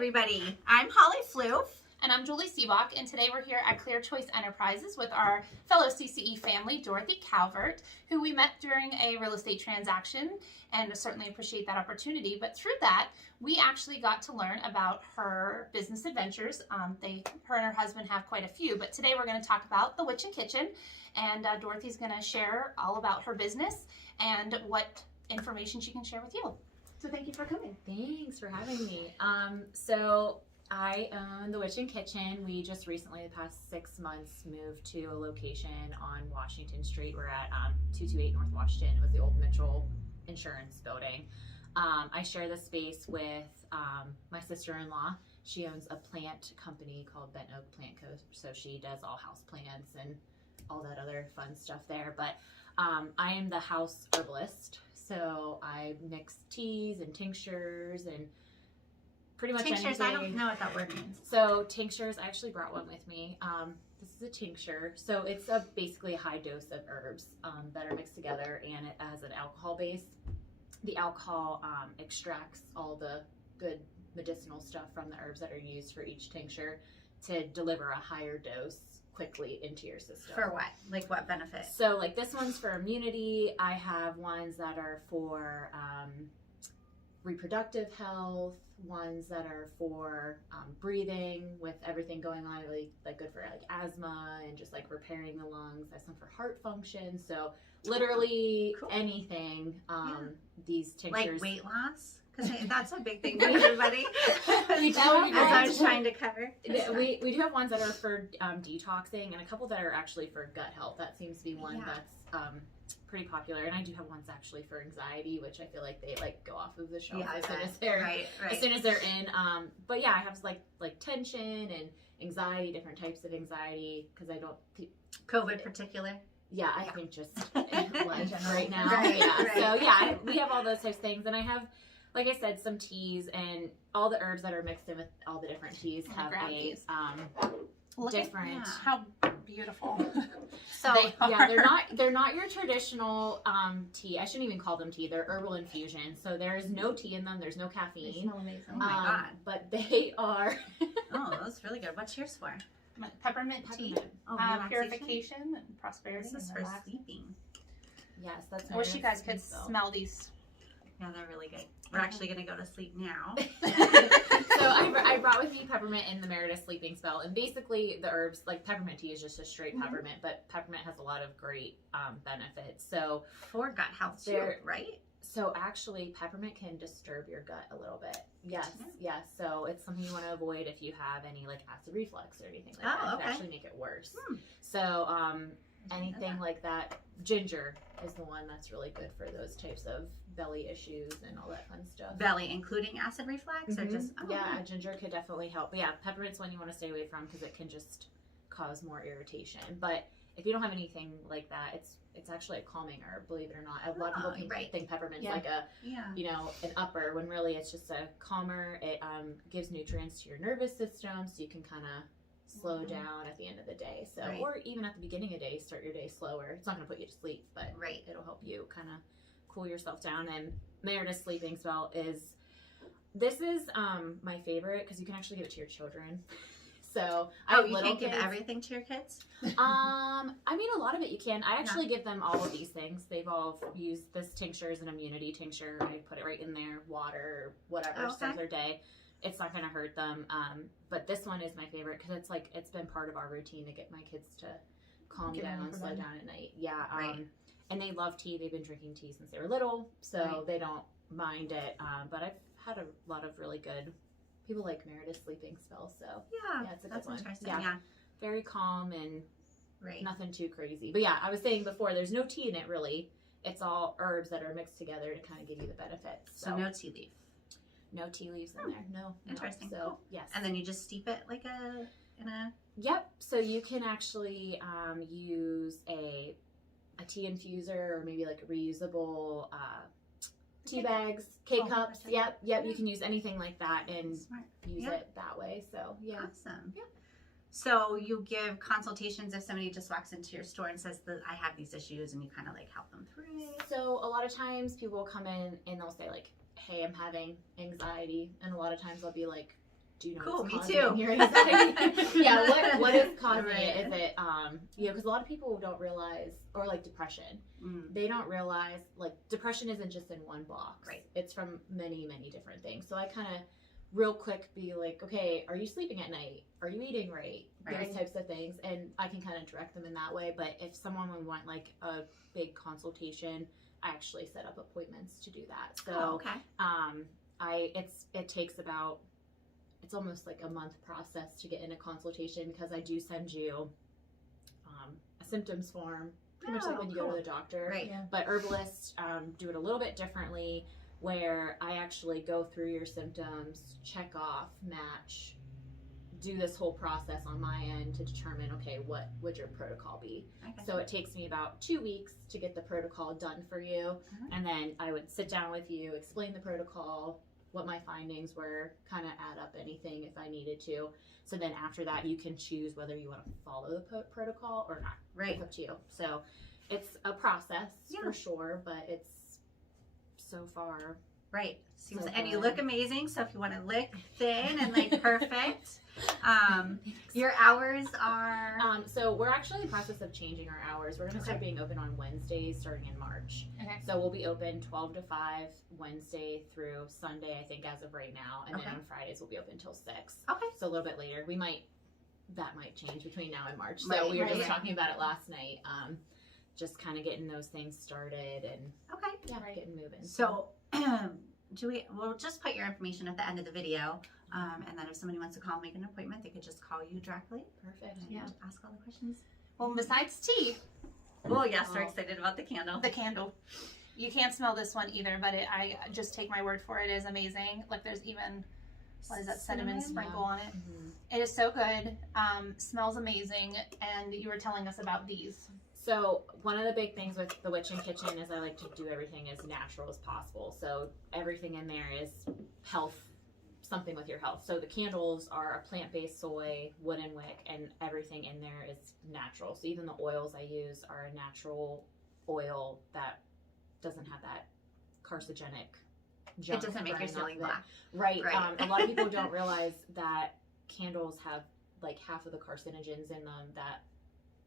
everybody. I'm Holly Floof. And I'm Julie Seabach, and today we're here at Clear Choice Enterprises with our fellow CCE family, Dorothy Calvert, who we met during a real estate transaction, and certainly appreciate that opportunity. But through that, we actually got to learn about her business adventures. Her and her husband have quite a few, but today we're going to talk about the Witchn Kitchen, and Dorothy's going to share all about her business and what information she can share with you. So thank you for coming. Thanks for having me. So I own the Witchn Kitchen. We just recently, the past 6 months, moved to a location on Washington Street. We're at 228 North Washington. It was the old Mitchell Insurance building. I share the space with my sister-in-law. She owns a plant company called Bent Oak Plant Co. So she does all house plants and all that other fun stuff there. But I am the house herbalist. So I mix teas and tinctures and pretty much Tinctures, anything. I don't know what that word means. So tinctures, I actually brought one with me. This is a tincture. So it's basically a high dose of herbs that are mixed together, and it has an alcohol base. The alcohol extracts all the good medicinal stuff from the herbs that are used for each tincture to deliver a higher dose quickly into your system. For what? Like what benefit? So like this one's for immunity. I have ones that are for reproductive health, ones that are for breathing with everything going on, really like good for like asthma and just like repairing the lungs. I have some for heart function. So literally anything. These tinctures, like weight loss? Because that's a big thing for everybody. We do As I was trying to cover. we do have ones that are for detoxing, and a couple that are actually for gut health. That seems to be one that's pretty popular. And I do have ones actually for anxiety, which I feel like they like go off of the shelf as soon as they're as soon as they're in. But yeah, I have like tension and anxiety, different types of anxiety, because I don't COVID particular. Yeah, I think just life right now. Right. So yeah, we have all those types of things, and I have, like I said, some teas, and all the herbs that are mixed in with all the different teas have a different. How beautiful. So they're not your traditional tea. I shouldn't even call them tea. They're herbal infusion. So there's no tea in them. There's no caffeine. They smell amazing. Oh my God. But they are. Oh, that's really good. What's yours for? Peppermint tea. Oh, Purification and prosperity. This is and for relax. sleeping. Yes, that's. I wish you guys could smell these. Yeah, they're really good. We're actually going to go to sleep now. So I brought with me peppermint and the Meredith sleeping spell, and basically the herbs, like peppermint tea is just a straight peppermint, but peppermint has a lot of great benefits. So for gut health too, right? So actually peppermint can disturb your gut a little bit. Yes. So it's something you want to avoid if you have any like acid reflux or anything like that. It can actually make it worse. So anything like that. Ginger is the one that's really good for those types of belly issues and all that fun stuff. Belly, including acid reflux, or just ginger could definitely help. But yeah, peppermint's one you want to stay away from because it can just cause more irritation. But if you don't have anything like that, it's actually a calming herb, believe it or not. A lot of people think peppermint's like a an upper, when really it's just a calmer. It gives nutrients to your nervous system, so you can kind of slow down at the end of the day. So or even at the beginning of the day, start your day slower. It's not going to put you to sleep, but it'll help you kind of cool yourself down. And Meredith's sleeping spell is my favorite because you can actually give it to your children. So you can't give everything to your kids? I mean, a lot of it you can. I actually give them all of these things. They've all used this tincture as an immunity tincture. I put it right in their water, whatever, starts their day. It's not going to hurt them. But this one is my favorite because it's been part of our routine to get my kids to calm down and slow down at night. Yeah. And they love tea. They've been drinking tea since they were little, so they don't mind it. But I've had a lot of really good people like Meredith's sleeping spell. So it's a good one. Interesting. Yeah. Very calm and nothing too crazy. But yeah, I was saying before, there's no tea in it really. It's all herbs that are mixed together to kind of give you the benefits. So no tea leaf. No tea leaves in there. No. Interesting. So cool. yes. And then you just steep it like in a. Yep. So you can actually use a tea infuser or maybe like a reusable tea bags, K-cups. Yep. You can use anything like that and use it that way. So yeah. Awesome. Yeah. So you give consultations if somebody just walks into your store and says that I have these issues, and you kind of like help them through it. So a lot of times people will come in and they'll say like, hey, I'm having anxiety. And a lot of times I'll be like, do you know Cool, what's me causing too. your anxiety? Yeah, what is causing Right. it? Is it, because a lot of people don't realize, or like depression, they don't realize, like, depression isn't just in one box. Right. It's from many, many different things. So I kind of real quick be like, okay, are you sleeping at night? Are you eating right? Right. Those types of things. And I can kind of direct them in that way. But if someone would want like a big consultation, I actually set up appointments to do that. So Oh, okay. it takes about, it's almost like a month process to get in a consultation, because I do send you a symptoms form, pretty much like when you go to the doctor. Right. Yeah. But herbalists do it a little bit differently, where I actually go through your symptoms, check off, match, do this whole process on my end to determine, okay, what would your protocol be? Okay. So it takes me about 2 weeks to get the protocol done for you. And then I would sit down with you, explain the protocol, what my findings were, kind of add up anything if I needed to. So then after that, you can choose whether you want to follow the protocol or not. Right. It's up to you. So it's a process Yeah. for sure, but it's so far. Right. Seems, So and you good. look amazing. So if you want to look thin and like perfect, your hours are. So we're actually in the process of changing our hours. We're going to start Okay. being open on Wednesdays starting in March. Okay. So we'll be open 12 to 5 Wednesday through Sunday, I think, as of right now. And Okay. then on Fridays, we'll be open until 6. Okay. So a little bit later. That might change between now and March. So Right, we were right, just right. talking about it last night. Just kind of getting those things started and Okay. Right. getting moving. So, we'll just put your information at the end of the video. And then if somebody wants to call and make an appointment, they could just call you directly Perfect. and Yeah. ask all the questions. Well, besides tea, Oh, yes, we're excited about the candle. the candle. You can't smell this one either, but I just take my word for it. It is amazing. Like there's even, what is that, cinnamon sprinkle on it. Mhm. It is so good. Smells amazing. And you were telling us about these. So one of the big things with the Witchn Kitchen is I like to do everything as natural as possible. So everything in there is health, something with your health. So the candles are a plant-based soy, wooden wick, and everything in there is natural. So even the oils I use are a natural oil that doesn't have that carcinogenic junk It doesn't make your burning off ceiling of it. black. Right. Right. A lot of people don't realize that candles have like half of the carcinogens in them that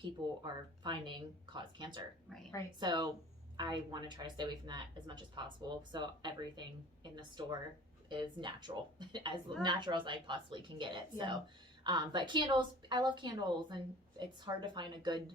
people are finding cause cancer. Right. Right. So I want to try to stay away from that as much as possible. So everything in the store is natural, as natural as I possibly can get it. Yeah. So, but candles, I love candles, and it's hard to find a good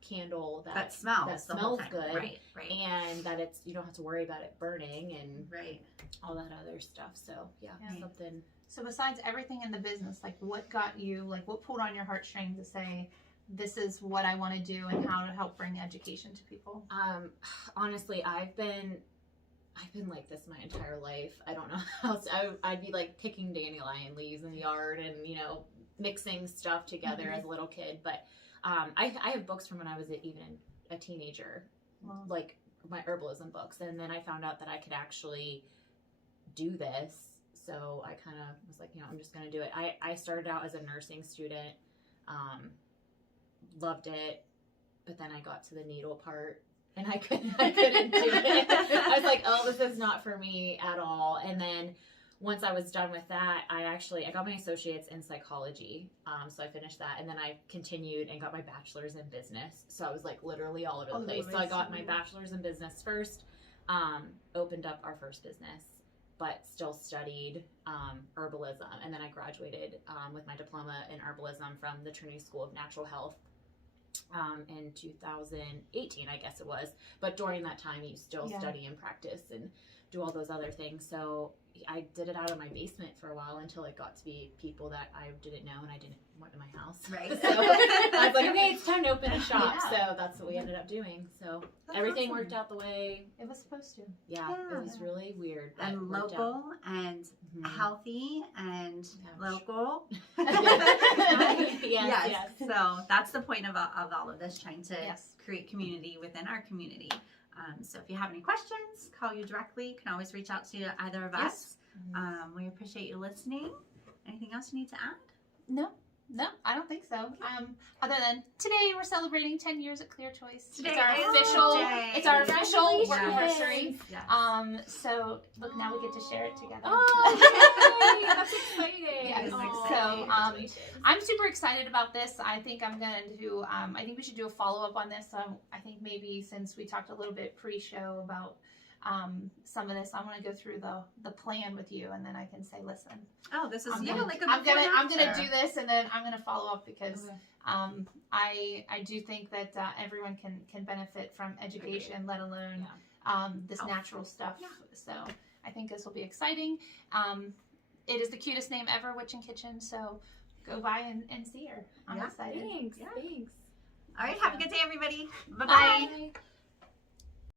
candle That smells. that the whole smells time. good. Right. Right. and that it's, you don't have to worry about it burning and Right. all that other stuff. So yeah, Yeah. something. So besides everything in the business, like what got you, like what pulled on your heartstrings to say, this is what I want to do and how to help bring education to people? Honestly, I've been like this my entire life. I don't know how else. I'd be like picking dandelion leaves in the yard and, mixing stuff together as a little kid. But I have books from when I was even a teenager, Wow. like my herbalism books. And then I found out that I could actually do this. So I kind of was like, I'm just going to do it. I started out as a nursing student, loved it. But then I got to the needle part and I couldn't do it. I was like, oh, this is not for me at all. And then once I was done with that, I got my associates in psychology. So I finished that, and then I continued and got my bachelor's in business. So I was like literally all over the place. So I got my bachelor's in business first, opened up our first business, but still studied herbalism. And then I graduated with my diploma in herbalism from the Trinity School of Natural Health in 2018, I guess it was. But during that time, you still study and practice and do all those other things. So I did it out of my basement for a while until it got to be people that I didn't know and I didn't want in my house. Right. So I was like, okay, it's time to open a shop. Yeah. So that's what we ended up doing. So That's everything awesome. worked out the way. It was supposed to. Yeah, Yeah. it was really weird. but it And worked out. local and Mhm. healthy and Yeah. local. Yes. So that's the point of all of this, trying to Yes. create community within our community. So if you have any questions, call you directly. You can always reach out to either of us. Yes. We appreciate you listening. Anything else you need to add? No. No, I don't think so. Other than today, we're celebrating 10 years at Clear Choice. Today It's our is official. the day. It's our official Congratulations. anniversary. Yes. So look, now we get to share it together. Oh, yay, that's exciting. Yes. Oh, So, congratulations. I'm super excited about this. I think I'm gonna do. I think we should do a follow up on this. I think maybe since we talked a little bit pre-show about some of this, I want to go through the plan with you, and then I can say, listen, Oh, this is I'm yeah, gonna, like a I'm before gonna and do after. this, and then I'm gonna follow up because Okay. I do think that everyone can benefit from education, let alone this Health. natural stuff. Yeah. So I think this will be exciting. It is the cutest name ever, Witchn Kitchen. So go by and see her. I'm Yeah. excited. Thanks. Yeah. Thanks. All right, have a good day, everybody. Bye-bye. Bye. Bye.